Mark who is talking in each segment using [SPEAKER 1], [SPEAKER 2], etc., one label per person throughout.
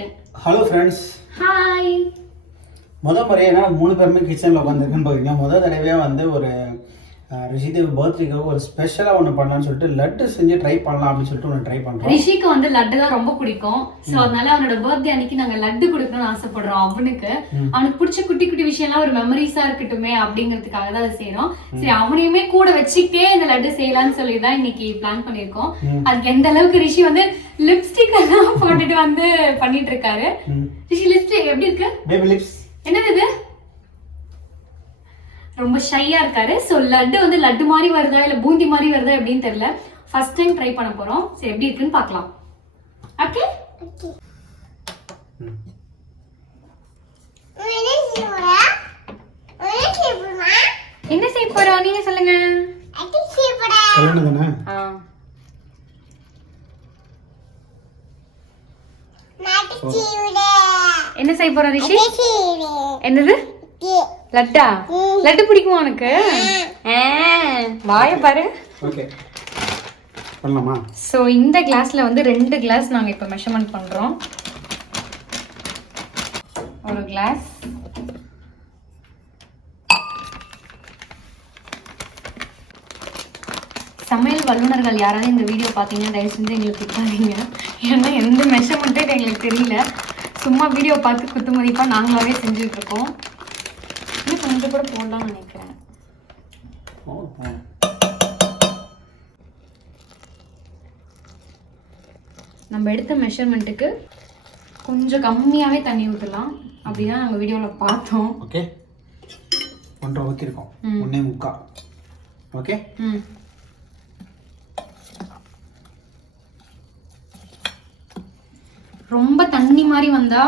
[SPEAKER 1] வச்சுட்டேன்
[SPEAKER 2] hello friends
[SPEAKER 1] hi
[SPEAKER 2] முத முறையாக என்ன மூணு பேருமே கிச்சனில் உட்காந்துருக்குன்னு பார்க்குறீங்க முத தடவையாக வந்து ஒரு ரிஷிதேவ் பர்த்டேக்கு ஒரு ஸ்பெஷலாக ஒன்று பண்ணலாம்னு சொல்லிட்டு லட்டு செஞ்சு ட்ரை பண்ணலாம் அப்படின்னு சொல்லிட்டு ஒன்று ட்ரை பண்ணுறோம்
[SPEAKER 1] ரிஷிக்கு வந்து லட்டு தான் ரொம்ப பிடிக்கும். சோ அதனால அவனோட பர்த்டே அன்னைக்கு நாங்க லட்டு கொடுக்கணும்னு ஆசைப்படுறோம் அவனுக்கு. அவனுக்கு பிடிச்ச குட்டி குட்டி விஷயம்லாம் ஒரு மெமரிஸா இருக்கட்டுமே அப்படிங்கிறதுக்காக தான் அதை செய்யறோம் சரி அவனையுமே கூட வச்சுக்கிட்டே இந்த லட்டு செய்யலாம்னு சொல்லி தான் இன்னைக்கு பிளான் பண்ணிருக்கோம்
[SPEAKER 2] ம்.
[SPEAKER 1] அதுக்கு எந்த அளவுக்கு ரிஷி வந்து லிப்ஸ்டிக் போட்டுட்டு வந்து பண்ணிட்டு இருக்காரு ரிஷி லிப்ஸ்டிக் எப்படி இருக்கு?
[SPEAKER 2] பேபி லிப்ஸ்
[SPEAKER 1] என்னது இது? ரொம்ப ஷையா இருக்காரு. சோ லட்டு வந்து லட்டு மாதிரி வருதா இல்ல பூந்தி மாதிரி வருதா எப்படின்னு தெரியல. ஃபர்ஸ்ட் டைம் ட்ரை பண்ண போறோம். சரி எப்படி இருக்குன்னு பார்க்கலாம். ஓகே என்ன செய்ய போறோம் நீங்க சொல்லுங்க
[SPEAKER 2] சொல்லணும் தானே
[SPEAKER 1] என்ன செய்ய போறோம் ரிஷி? என்னது? லட்டா? லட்டு பிடிக்குமா உனக்கு? ஆ, வாய பாரு.
[SPEAKER 2] பண்ணலாமா?
[SPEAKER 1] ஸோ இந்த கிளாஸ்ல வந்து ரெண்டு கிளாஸ் நாங்க இப்போ மெஷர்மெண்ட் பண்றோம். ஒரு கிளாஸ். சமையல் வல்லுநர்கள் யாராவது இந்த வீடியோ பார்த்தீங்கன்னா தயவு செஞ்சு எங்களுக்கு திட்டாதீங்க. ஏன்னா எந்த மெஷர்மெண்ட்டே எங்களுக்கு தெரியல. சும்மா வீடியோ பார்த்து குத்து மதிப்பா நாங்களாவே செஞ்சுட்டு இருக்கோம் இன்னும் கொஞ்சம் கூட போடலாம்னு நினைக்கிறேன். நம்ம எடுத்த மெஷர்மெண்ட்டுக்கு கொஞ்சம் கம்மியாகவே தண்ணி ஊற்றலாம் அப்படிதான் நம்ம வீடியோவில் பார்த்தோம்.
[SPEAKER 2] ஓகே ஒன்றரை ஊற்றிருக்கோம். ஒன்றே முக்கா. ஓகே
[SPEAKER 1] ம். ரொம்ப தண்ணி மாதிரி வந்தா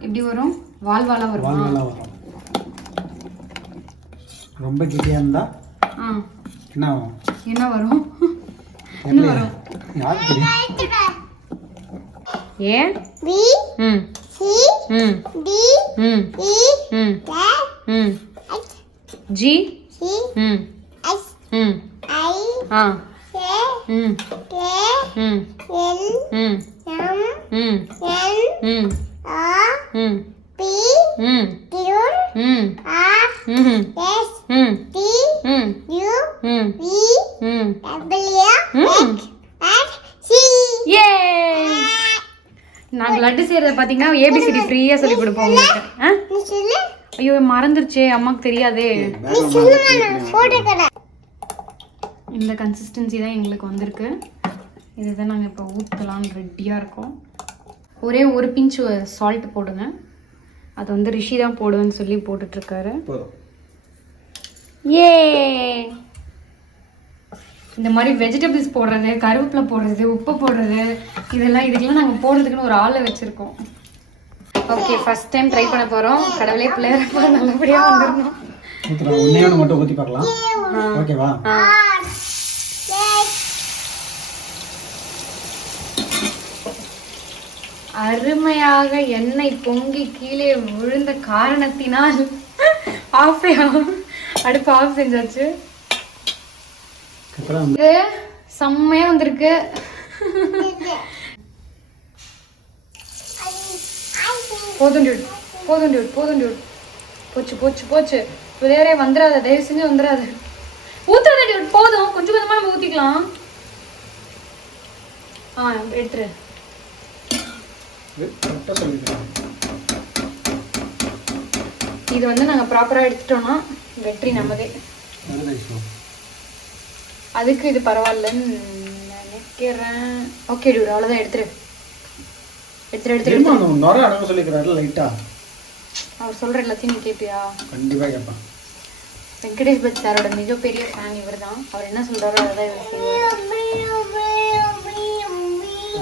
[SPEAKER 1] எப்படி வரும்? வாழ்வாலா வரும்?
[SPEAKER 2] வரும்? ரொம்ப கிட்டியா இருந்தா
[SPEAKER 1] ஆ.
[SPEAKER 2] என்ன ஆகும்?
[SPEAKER 1] என்ன வரும்?
[SPEAKER 2] என்ன வரும்? யாருக்கு தெரியும்?
[SPEAKER 1] ஏ? B ம். C ம். D ம். E ம். F ம். ஜி? G ம். S ம். I ஆ. ம். K ம். ம் L ம். ம். ஏ நாங்க லட்டு செய்யறத பாத்தீங்கன்னா ஏபிசிடி ஃப்ரீயா சொல்லி கொடுப்போம் உங்களுக்கு. ஆ? ஐயோ மறந்துருச்சே. அம்மாக்கு தெரியாதே. இந்த கன்சிஸ்டன்சி தான் எங்களுக்கு வந்திருக்கு. இதுதான் நாங்கள் இப்போ ஊற்றலாம்னு ரெடியாக இருக்கோம். ஒரே ஒரு பிஞ்ச் சால்ட் போடுங்க. அது வந்து ரிஷி தான் போடுவேன்னு சொல்லி போட்டுட்ருக்காரு. ஏ! இந்த மாதிரி வெஜிடபிள்ஸ் போடுறது கருவேப்பிலை போடுறது உப்பு போடுறது இதெல்லாம் இதுக்கெல்லாம் நாங்கள் போடுறதுக்குன்னு ஒரு ஆளை வச்சுருக்கோம். ஓகே ஃபர்ஸ்ட் டைம் ட்ரை பண்ண போகிறோம் கடவுளே பிள்ளையரப்பா நல்லபடியாக வந்துடணும்.
[SPEAKER 2] மட்டும் ஊற்றி பார்க்கலாம். ஓகேவா
[SPEAKER 1] அருமையாக எண்ணெய் பொங்கி கீழே விழுந்த காரணத்தினால் ஆஃப் அடுப்பு ஆஃப் செஞ்சாச்சு. இது செம்மையா வந்திருக்கு. போதும் டியூட் போதும் டியூட் போதும் டியூட் போச்சு போச்சு போச்சு. வேறே வந்துடாத தயவு செஞ்சு வந்துடாத ஊத்துறத டியூட் போதும். கொஞ்சம் கொஞ்சமா நம்ம ஊத்திக்கலாம். ஆ எடுத்துரு.
[SPEAKER 2] கரெக்டாக சொல்லிக்கலாம்
[SPEAKER 1] இது வந்து நாங்க ப்ராப்பரா எடுத்துட்டோம்னா வெற்றி நமதே. அதுக்கு இது பரவாயில்லன்னு நினைக்கிறேன். ஓகே டியூட் அவ்வளோதான் எடுத்துரு. எடுத்துரு எடுத்துரு
[SPEAKER 2] நுர அடங்க சொல்லிக்கிறாரு லைட்டாக
[SPEAKER 1] அவர் சொல்ற எல்லாத்தையும் நீ கேட்பியா
[SPEAKER 2] கண்டிப்பாக கேட்பேன்
[SPEAKER 1] வெங்கடேஷ் பட் சாரோட மிகப்பெரிய ஃபேன் இவர் தான் அவர் என்ன சொல்றாரோ அதான் இவர் செய்வார்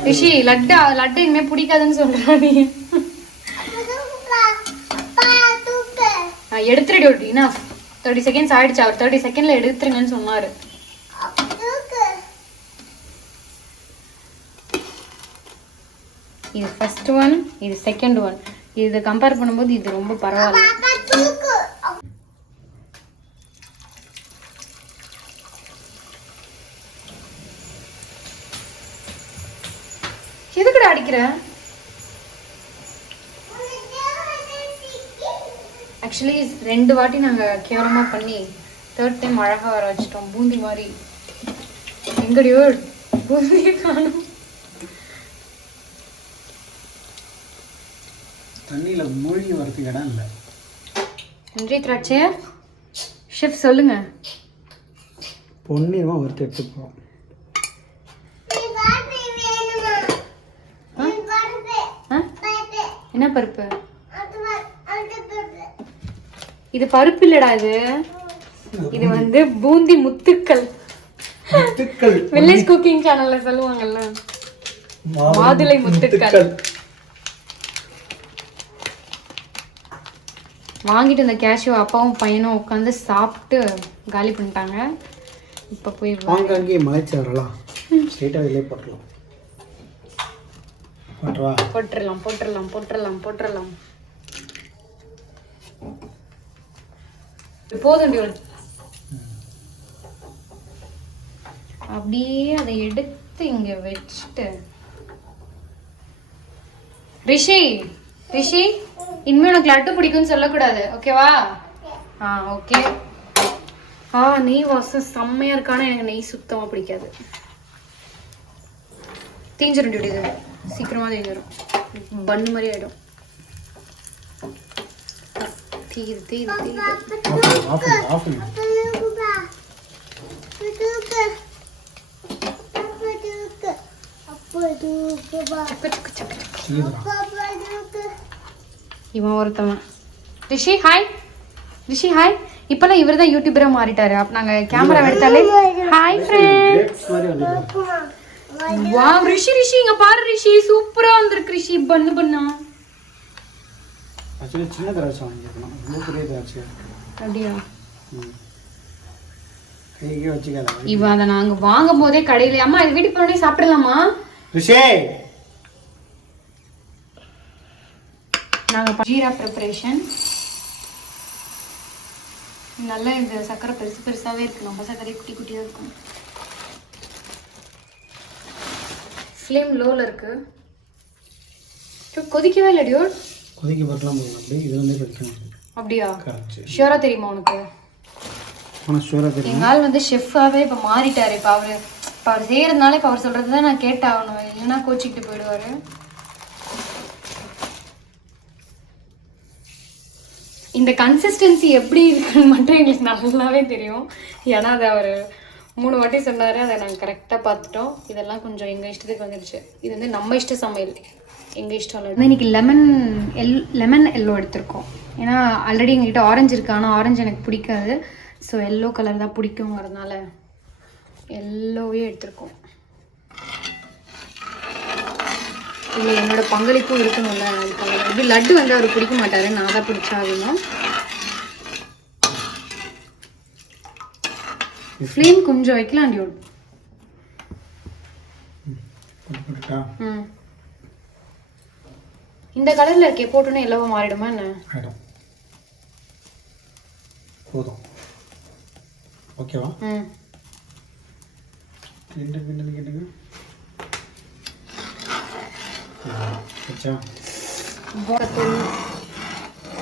[SPEAKER 1] ரிஷி லட்டு லட்டு இனிமே பிடிக்காதுன்னு சொல்றா நீ ஆ, எடுத்துரு இனஃப் தேர்ட்டி செகண்ட்ஸ் ஆயிடுச்சு. அவர் தேர்ட்டி செகண்ட்ல எடுத்துருங்கன்னு சொன்னாரு. இது ஃபர்ஸ்ட் ஒன் இது செகண்ட் ஒன் இது கம்பேர் பண்ணும்போது இது ரொம்ப பரவாயில்ல. எதுக்குடா ஆக்சுவலி ரெண்டு வாட்டி நாங்கள் கேவலமாக பண்ணி தேர்ட் டைம் அழகாக வர வச்சிட்டோம் பூந்தி மாதிரி. எங்கடியோ பூந்தியை காணும்.
[SPEAKER 2] தண்ணியில் மூழ்கி வரதுக்கு இடம் இல்லை.
[SPEAKER 1] நன்றி திராட்சை. ஷெஃப் சொல்லுங்க.
[SPEAKER 2] பொன்னியமாக வறுத்து எடுத்துப்போம்.
[SPEAKER 1] என்ன பருப்பு? இது பருப்பு இல்லடா இது. இது வந்து பூந்தி முத்துக்கள்.
[SPEAKER 2] முத்துக்கள்.
[SPEAKER 1] வில்லேஜ் குக்கிங் சேனல்ல சொல்லுவாங்கல்ல. மாதுளை முத்துக்கள். வாங்கிட்டு இந்த கேஷ்யூ அப்பாவும் பையனும் உட்காந்து சாப்பிட்டு காலி பண்ணிட்டாங்க. இப்போ போய்
[SPEAKER 2] வாங்க அங்கேயே மலைச்சு வரலாம் ஸ்ட்ரெயிட்டாக வெளியே போட்டலாம் போட்டுவா
[SPEAKER 1] போட்டுடலாம் போட்டுடலாம் போட்டுடலாம் போட்டுடலாம் போதும் அப்படியே அதை எடுத்து இங்க வச்சுட்டு. ரிஷி ரிஷி இனிமே உனக்கு லட்டு பிடிக்கும்னு சொல்லக்கூடாது ஓகேவா? ஆ ஓகே. ஆ நெய் வாசம் செம்மையா இருக்கான? எனக்கு நெய் சுத்தமா பிடிக்காது. தீஞ்சிரும் டியூடி சீக்கிரமாக சீக்கிரமா தீஞ்சிரும் பன் மாதிரி ஆகிடும் தீர் தீர் இவன் ஒருத்தவன். ரிஷி ஹாய் ரிஷி ஹாய் இப்பெல்லாம் இவர் தான் யூடியூபரா மாறிட்டாரு. அப்ப நாங்க கேமரா எடுத்தாலே hi
[SPEAKER 2] friends
[SPEAKER 1] wow Rishi Rishi இங்க பாரு ரிஷி. சூப்பரா வந்திருக்கு ரிஷி. பண்ணு பண்ணா.
[SPEAKER 2] ஆக்சுவலி சின்ன திராட்சை வாங்கியிருக்கணும். ரொம்ப பெரிய இருக்கு.
[SPEAKER 1] அப்படியா.
[SPEAKER 2] கைக்கே வச்சுக்காத
[SPEAKER 1] இவன் அதை நாங்க வாங்கும் போதே கடையில அம்மா இது வீட்டுக்கு போனே சாப்பிடலாமா?
[SPEAKER 2] ரிஷே!
[SPEAKER 1] நாங்க ஜீரா ப்ரிப்பரேஷன் நல்லா இந்த சக்கரை பெருசு பெருசாவே இருக்கு. நம்ம சக்கரை குட்டி குட்டியா இருக்கும். ஃப்ளேம் லோல இருக்கு. டியூட், கொதிக்கவே இல்லை டியூட்
[SPEAKER 2] கொதிக்க பார்க்கலாம் அப்படியே இது வந்து வைக்கணும்
[SPEAKER 1] அப்படியா?
[SPEAKER 2] கரெக்ட்
[SPEAKER 1] ஷியோரா தெரியுமா உனக்கு?
[SPEAKER 2] ஆனால் ஷூராக தெரியும்.
[SPEAKER 1] எங்க ஆள் வந்து ஷெஃபாவே இப்ப மாறிட்டாரு. இப்ப அவரு இப்ப அவர் செய்யறதுனால இப்ப அவர் சொல்றது தான் நான் கேட்டாகணும். இல்லைன்னா கோச்சிக்கிட்டு போயிடுவாரு. இந்த கன்சிஸ்டன்சி எப்படி இருக்குன்னு மட்டும் எங்களுக்கு நல்லாவே தெரியும். ஏன்னா அதை அவர் மூணு வாட்டி சொன்னார் அதை நாங்கள் கரெக்டாக பார்த்துட்டோம். இதெல்லாம் கொஞ்சம் எங்கள் இஷ்டத்துக்கு வந்துடுச்சு இது வந்து நம்ம இஷ்ட சமையல். எங்கள் இஷ்டம் இன்னைக்கு லெமன் எல் லெமன் எல்லோ எடுத்திருக்கோம். ஏன்னா ஆல்ரெடி எங்ககிட்ட ஆரஞ்சு இருக்கு. ஆனால் ஆரஞ்சு எனக்கு பிடிக்காது. ஸோ எல்லோ கலர் தான் பிடிக்குங்கிறதுனால எல்லோவே எடுத்திருக்கோம். இல்லை என்னோட பங்களிப்பும் இருக்கணும்ல அதுக்காக. எப்படி லட்டு வந்து அவர் பிடிக்க மாட்டாரு. நான் தான் பிடிச்சாகணும் ஃப்ளேம் கொஞ்சம்
[SPEAKER 2] போட்டுட்டா
[SPEAKER 1] ம். இந்த கலர்ல இருக்கே போட்டோன்னே எல்லோவா மாறிடுமா என்ன?
[SPEAKER 2] போதும். ஓகேவா கேட்டுங்க வச்சா?
[SPEAKER 1] மிளகாத்தூள்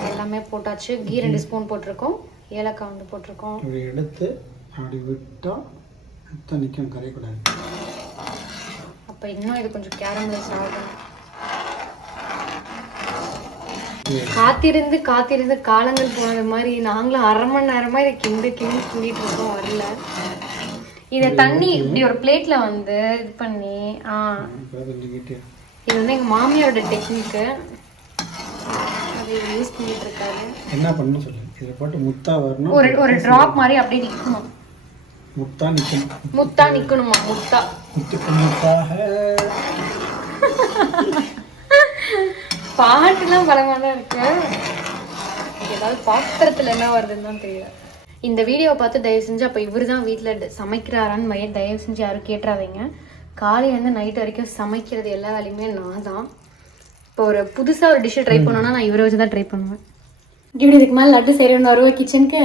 [SPEAKER 1] எல்லாமே போட்டாச்சு. கீ ரெண்டு ஸ்பூன் போட்டிருக்கோம். ஏலக்காய் வந்து போட்டிருக்கோம்.
[SPEAKER 2] எடுத்து அப்படி விட்டால் நிற்கும் கரையக்கூடாது
[SPEAKER 1] அப்போ இன்னும் இது கொஞ்சம் கேரமலைஸ் ஆகும் காத்திருந்து காத்திருந்து காலங்கள் போனது மாதிரி நாங்களும் அரை மணி நேரமா இதை கிண்டு கிண்டு கிண்டிட்டு இருக்கோம் வரல. இதை தண்ணி இப்படி ஒரு பிளேட்ல வந்து இது பண்ணி ஆ. இது வந்து எங்க மாமியாரோட டெக்னிக்கு அதை யூஸ் பண்ணிட்டு இருக்காரு.
[SPEAKER 2] என்ன பண்ணணும் சொல்லு? இதில் போட்டு முத்தா வரணும்.
[SPEAKER 1] ஒரு ஒரு டிராப் மாதிரி அப்படியே நிக்கணும்.
[SPEAKER 2] முத்தா நிற்கணும்
[SPEAKER 1] முத்தா நிக்கணுமா? முத்தா.
[SPEAKER 2] முத்துக்கு முத்தாக.
[SPEAKER 1] பாட்டுலாம் பலமா தான் இருக்கு. ஏதாவது பாத்திரத்துல என்ன வருதுன்னு தான் தெரியல. இந்த வீடியோவை பார்த்து தயவு செஞ்சு அப்போ இவர் தான் வீட்டில் சமைக்கிறாரான்னு மையம் தயவு செஞ்சு யாரும் கேட்டுறாதீங்க. காலையிலேருந்து நைட் வரைக்கும் சமைக்கிறது எல்லா வேலையுமே நான் தான் இப்போ ஒரு புதுசாக ஒரு டிஷ்ஷை ட்ரை பண்ணோன்னா நான் இவரை வச்சு தான் ட்ரை பண்ணுவேன். டியூடி இதுக்கு மேலே லட்டு செய்யணும்னு வருவா கிச்சனுக்கு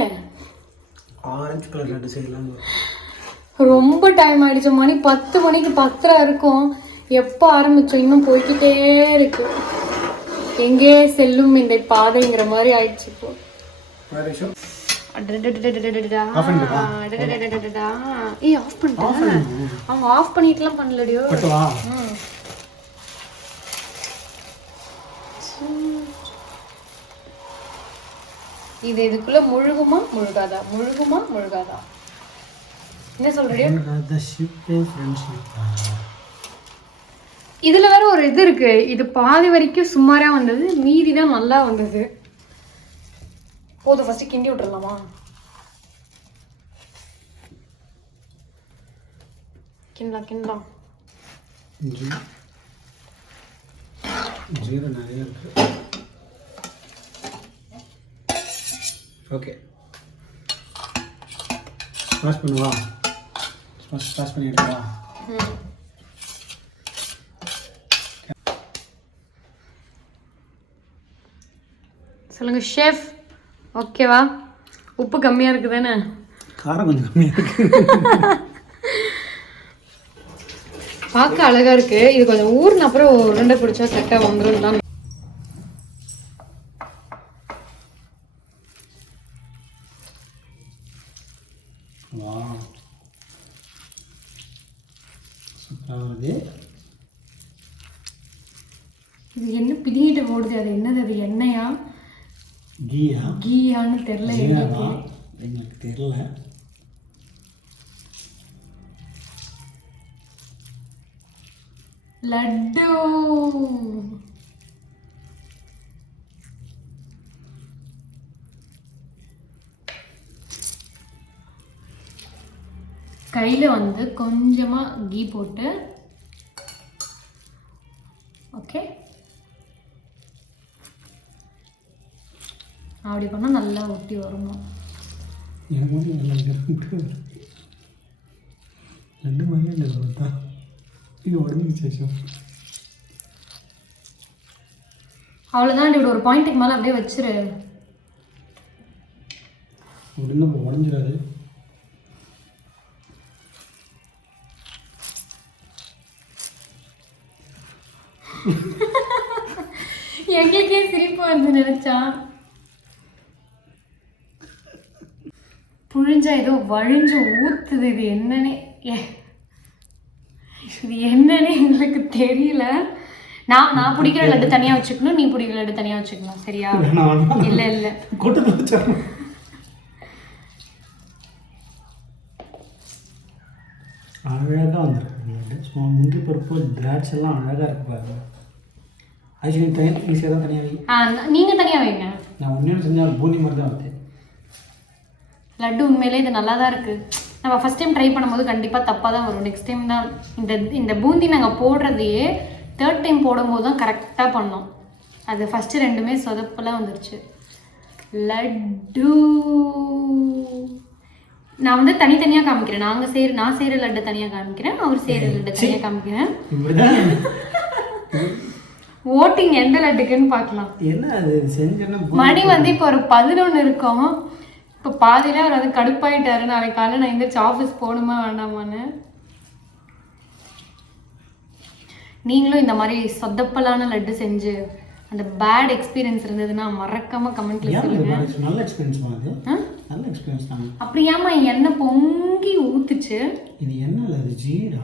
[SPEAKER 2] ஆரஞ்சு கலர் லட்டு செய்யலாம்
[SPEAKER 1] ரொம்ப டைம் ஆயிடுச்சு மணி பத்து மணிக்கு பத்தரை இருக்கும் எப்போ ஆரம்பிச்சோம் இன்னும் போய்கிட்டே இருக்கு எங்கே செல்லும் இந்த பாதைங்கிற மாதிரி ஆயிடுச்சு இப்போ ஏய் ஆஃப் பண்ணிட்டேன் அவங்க ஆஃப் பண்ணிட்டுலாம் பண்ணலடியோ இது இதுக்குள்ள முழுகுமா முழுகாதா? முழுகுமா முழுகாதா? என்ன
[SPEAKER 2] friendship.
[SPEAKER 1] இதுல வேற ஒரு இது இருக்கு. இது பாதி வரைக்கும் சுமாரா வந்தது மீதி தான் நல்லா வந்தது. போதும் ஃபர்ஸ்ட் கிண்டி விட்டுறலாமா? கிண்டலாம் கிண்டலாம்.
[SPEAKER 2] ஜீரோ நிறைய இருக்கு. ஓகே ஸ்மாஷ் பண்ணுவா? ஸ்மாஷ் ஸ்மாஷ் பண்ணி எடுக்கவா?
[SPEAKER 1] ஷெஃப் ஓகேவா உப்பு கம்மியா இருக்கு தானே
[SPEAKER 2] காரம் கொஞ்சம் கம்மியாக இருக்கு.
[SPEAKER 1] பார்க்க அழகா இருக்கு. இது கொஞ்சம் ஊர்ன அப்புறம் உருண்டை பிடிச்சா கரெக்டா வந்துடும் தான்
[SPEAKER 2] வா சூப்பராக வருது
[SPEAKER 1] இது என்ன பிடிக்கிட்டு போடுது அது என்னது? அது எண்ணெயா?
[SPEAKER 2] கீயா?
[SPEAKER 1] கீயான்னு தெரியல எங்களுக்கு.
[SPEAKER 2] தெரியல.
[SPEAKER 1] லட்டு. கையில் வந்து கொஞ்சமாக கீ போட்டு ஓகே? அப்படி பண்ணால் நல்லா ஒட்டி வருமா?
[SPEAKER 2] ரெண்டு இது உடம்புக்கு சேஷம்
[SPEAKER 1] அவ்வளோதான் இப்படி ஒரு பாயிண்ட்டுக்கு மேலே அப்படியே வச்சிரு.
[SPEAKER 2] அப்படின்னு உடஞ்சிடாது.
[SPEAKER 1] எங்களுக்கே சிரிப்பு வந்து நினைச்சா. புழிஞ்சா ஏதோ வழிஞ்சு ஊத்துது. இது என்னன்னே ஏ இது என்னன்னே எங்களுக்கு தெரியல. நான் நான் பிடிக்கிற லட்டு தனியா வச்சுக்கணும் நீ பிடிக்கிற லட்டு தனியா வச்சுக்கணும் சரியா? இல்ல இல்ல
[SPEAKER 2] அழகாக வந்திருக்கு முந்திரி பருப்பு திராட்சை எல்லாம் அழகாக இருக்கு பாருங்க. ஆக்சுவலி தனி ஈஸியாக தான் தனியாக வை.
[SPEAKER 1] ஆ, ந- நீங்க தனியா வைங்க.
[SPEAKER 2] நான் ஒன்றே செஞ்சால் பூந்தி மாதிரி தான் வந்து
[SPEAKER 1] லட்டு உண்மையிலே இது நல்லா தான் இருக்கு. நம்ம ஃபர்ஸ்ட் டைம் ட்ரை பண்ணும்போது கண்டிப்பாக தப்பாக தான் வரும். நெக்ஸ்ட் டைம் தான் இந்த இந்த பூந்தி நாங்கள் போடுறதையே தேர்ட் டைம் போடும்போது தான் கரெக்டாக பண்ணோம். அது ஃபஸ்ட்டு ரெண்டுமே சொதப்பெல்லாம் வந்துருச்சு. லட்டு. நான் வந்து தனித்தனியாக காமிக்கிறேன். நாங்கள் செய்கிற நான் செய்கிற லட்டு தனியாக காமிக்கிறேன். அவர் செய்கிற லட்டு தனியாக காமிக்கிறேன். ஓட்டிங் எந்த லட்டுக்குன்னு பார்க்கலாம்.
[SPEAKER 2] என்ன அது? செஞ்சேன்னா
[SPEAKER 1] மணி வந்து இப்போ ஒரு பதினொன்று இருக்கும். இப்போ பாதியில அவர் வந்து கடுப்பாயிட்டாரு நாளைக்கு காலையில் நான் எந்திரிச்சு ஆஃபீஸ் போகணுமா வேண்டாமான்னு. நீங்களும் இந்த மாதிரி சொதப்பலான லட்டு செஞ்சு அந்த பேட் எக்ஸ்பீரியன்ஸ் இருந்ததுன்னா மறக்காம கமெண்ட்ல சொல்லுங்க.
[SPEAKER 2] நல்ல எக்ஸ்பீரியன்ஸ் அது? நல்ல எக்ஸ்பீரியன்ஸ் தான்
[SPEAKER 1] அப்படி ஏமா எண்ணெய் பொங்கி ஊத்துச்சு.
[SPEAKER 2] இது என்ன இல்லை அது ஜீரா?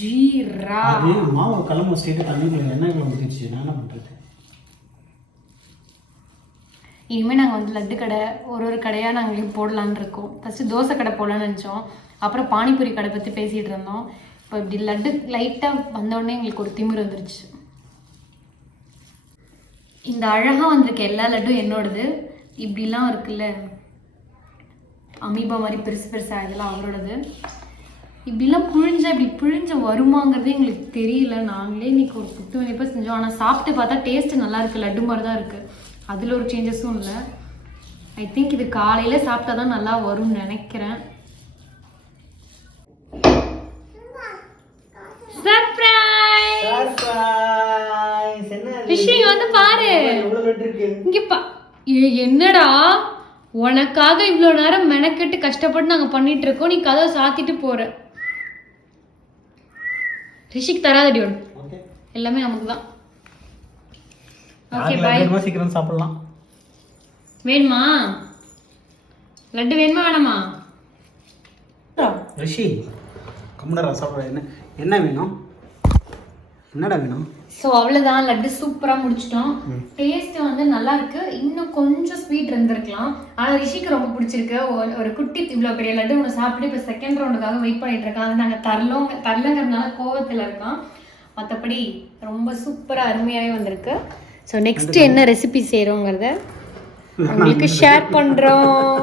[SPEAKER 1] ஜீரா.
[SPEAKER 2] அது மாவு கிளம்ப ஸ்டேட்டு தண்ணிக்குள்ள எண்ணெய்க்குள்ள ஊற்றிடுச்சு நான் என்ன பண்ணுறது
[SPEAKER 1] இனிமேல் நாங்கள் வந்து லட்டு கடை ஒரு ஒரு கடையாக நாங்கள் போடலான்னு இருக்கோம். ஃபஸ்ட்டு தோசை கடை போடலான்னு நினச்சோம். அப்புறம் பானிபூரி கடை பற்றி பேசிகிட்டு இருந்தோம். இப்போ இப்படி லட்டு லைட்டாக வந்தோடனே எங்களுக்கு ஒரு திமிர் வந்துருச்சு. இந்த அழகாக வந்திருக்க எல்லா லட்டும் என்னோடது. இப்படிலாம் இருக்குல்ல. அமீபா மாதிரி பெருசு பெருசாக இதெல்லாம் அவரோடது. இப்படிலாம் புழிஞ்ச இப்படி புழிஞ்ச வருமாங்கிறதே எங்களுக்கு தெரியல. நாங்களே இன்னைக்கு ஒரு புத்துணிப்பாக செஞ்சோம். ஆனால் சாப்பிட்டு பார்த்தா டேஸ்ட்டு நல்லாயிருக்கு லட்டு மாதிரி தான் இருக்குது அதில் ஒரு சேஞ்சஸும் இல்லை. ஐ திங்க் இது காலையில் சாப்பிட்டா தான் நல்லா வரும்னு நினைக்கிறேன். இங்க வந்து பாரு. இங்க பா. ஏ என்னடா? உனக்காக இவ்வளோ நேரம் மெனக்கெட்டு கஷ்டப்பட்டு நாங்க பண்ணிட்டு இருக்கோம். நீ கதவை சாத்திட்டு போற. ரிஷிக்கு தராதடி ஒன்று எல்லாமே நமக்கு தான். ஓகே பாய்
[SPEAKER 2] சீக்கிரம் சாப்பிடலாம்.
[SPEAKER 1] வேணுமா? லட்டு வேணுமா வேணாமா?
[SPEAKER 2] ரிஷி கம்முடரா சாப்பிட. என்ன என்ன வேணும்? என்னடா வேணும்?
[SPEAKER 1] ஸோ அவ்வளோதான் லட்டு சூப்பராக முடிச்சிட்டோம். டேஸ்ட் வந்து நல்லா இருக்கு. இன்னும் கொஞ்சம் ஸ்வீட் இருந்திருக்கலாம். ஆனால் ரிஷிக்கு ரொம்ப பிடிச்சிருக்கு. ஒரு- ஒரு குட்டி இவ்வளோ பெரிய லட்டு ஒன்று சாப்பிட்டு இப்போ செகண்ட் ரவுண்டுக்காக வெயிட் பண்ணிட்டு இருக்கான். அது நாங்கள் தரலோங்க தரலங்கிறதுனால கோவத்தில் இருக்கோம் மற்றபடி ரொம்ப சூப்பராக அருமையாகவே வந்திருக்கு. ஸோ நெக்ஸ்ட் என்ன ரெசிபி செய்கிறோங்கிறத உங்களுக்கு ஷேர் பண்ணுறோம்